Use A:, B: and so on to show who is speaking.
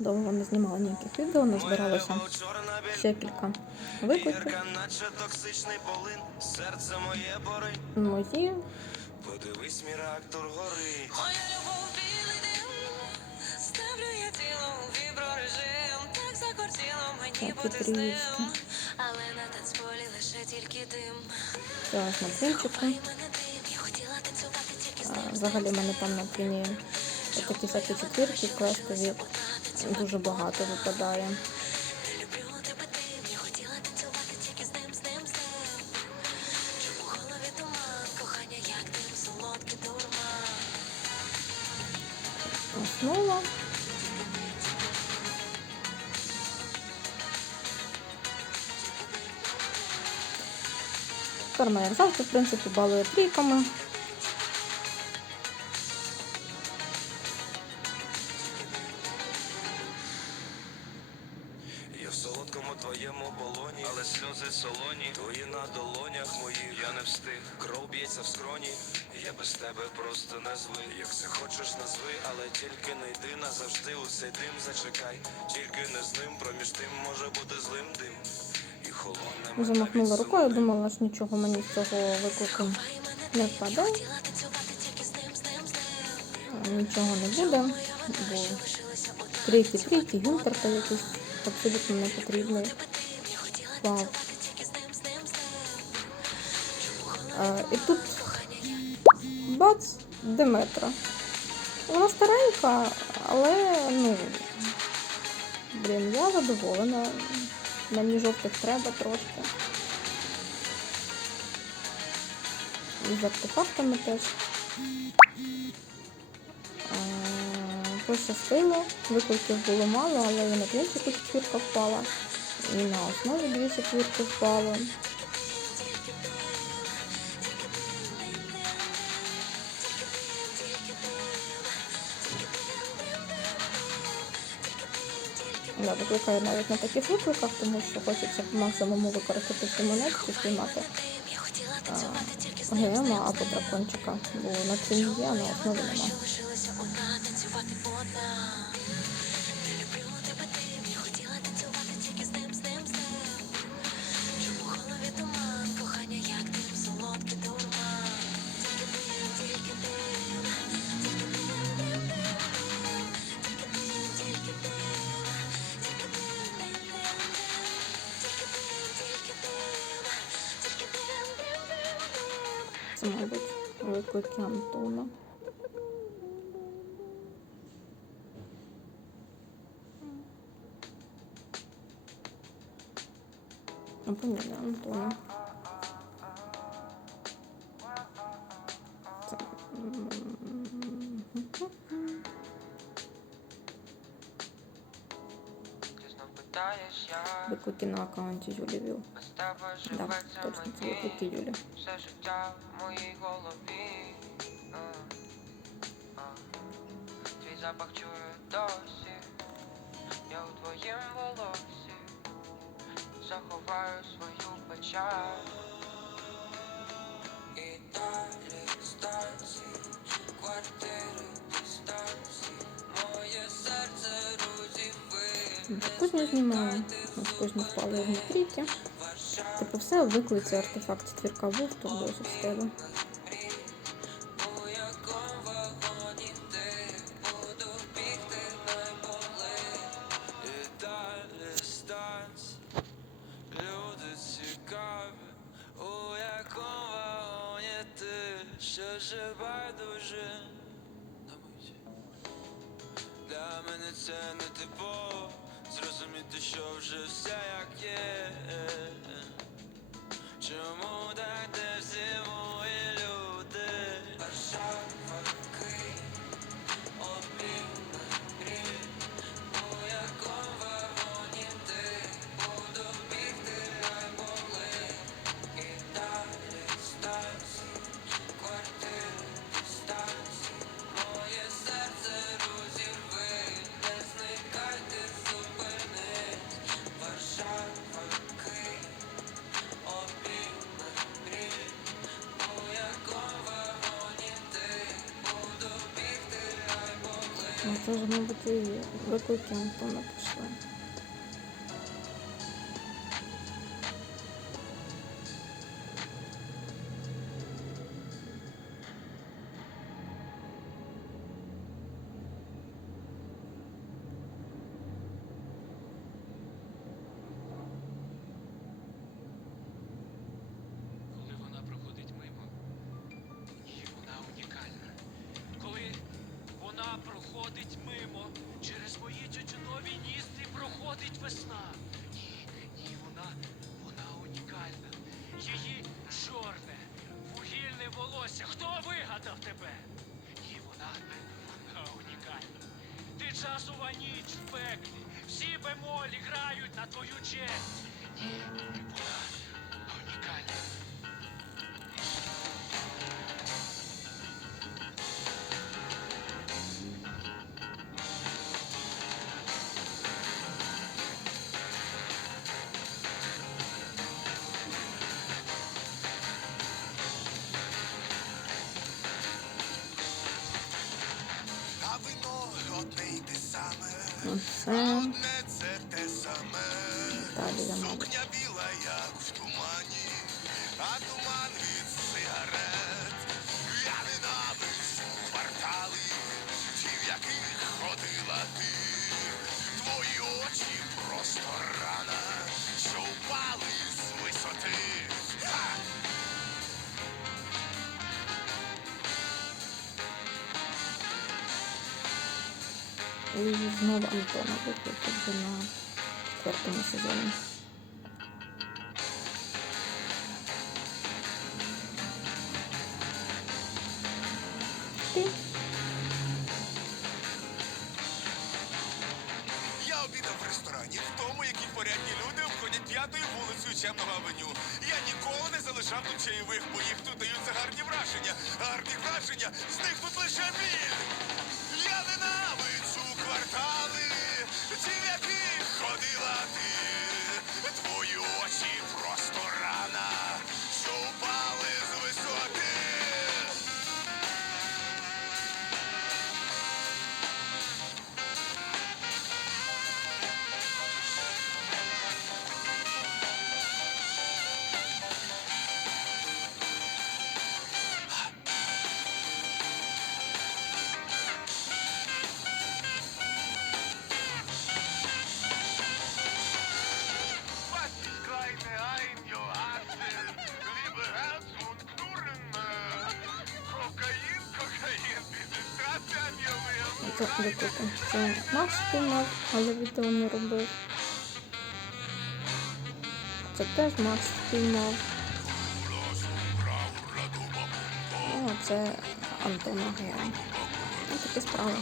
A: довго не знімала ніяких відео, не збиралася ще кілька викликів. Мої
B: Подивись, мій реактор горить.
C: Моя любов білий дим, ставлю я тіло у віброрежим, так закортіло мені бути з ним, але на танцполі лише тільки дим.
A: зараз на
C: ним.
A: Взагалі мене там на піні такі всякі четвірки, квестові дуже багато випадає.
C: Люблю тебе дим, я хотіла танцювати тільки з
B: твоєму полоні, але сльози солоні, твої на долонях моїх, я не встиг. Кров б'ється в скроні, я без тебе просто не звик. Як все хочеш, назви, але тільки не йди назавжди у цей дим зачекай. Тільки не з ним, проміж тим може бути злим дим. І холодне
A: Замахнула рукою, думала, що нічого мені з цього виклику не впаде. Нічого не буде, бо трійки, трійки, гюнтер та якийсь абсолютно не потрібний. Вау. А, і тут бац, Деметра. Вона старенька, але ну. Блін, я задоволена. Мені жовтих треба трошки. І з артефактами теж. Пощастило, викликів було мало, але і на плінчику четвірка впала. І на основі дві четвірки впало. Да, викликаю навіть на таких викликах, тому що хочеться по максимуму використати всі монетки, спіймати
C: Я хотіла танцювати тільки з ним.
A: гема або дракончика, бо на ціні є, а на основі нема. Це, мабуть, виклики Антона. Або не Антона. Виклики на аккаунті Юлі Віл.
D: живеться
A: точно, це виклики Юлі.
D: Твій запах чую досі, я у твоїм волосі заховаю свою печаль. І далі станції, квартири, дистанції, моє серце.
A: Кузню знімаю. Ось кузню впали в трійки. Типу все виклиці артефакт четвірка був, тут досить в тебе.
B: Для мене це не типово, зрозуміти, що вже все як є.
A: Це ж, мабуть, виклики Антона пішли.
E: Ніздрі проходить весна. Ні, ні, вона, вона унікальна. Її чорне, вугільне волосся. Хто вигадав тебе? Ні, вона, вона унікальна. Ти часова ніч в пеклі. Всі бемолі грають на твою честь. Ні, вона
F: те саме. я мабуть.
A: І знову Антона викликав вже на четвертому сезоні.
F: Я обідав в ресторані, в тому, які порядні люди обходять п'ятою вулицею Чемного авеню. Я ніколи не залишав тут чайових, бо їх тут даються гарні враження. Гарні враження, з них тут лише біль.
A: Це викликав. Це Макс спіймав, але відео не робив. Це теж Макс спіймав. О, це Антона Гера. Ось такі справи.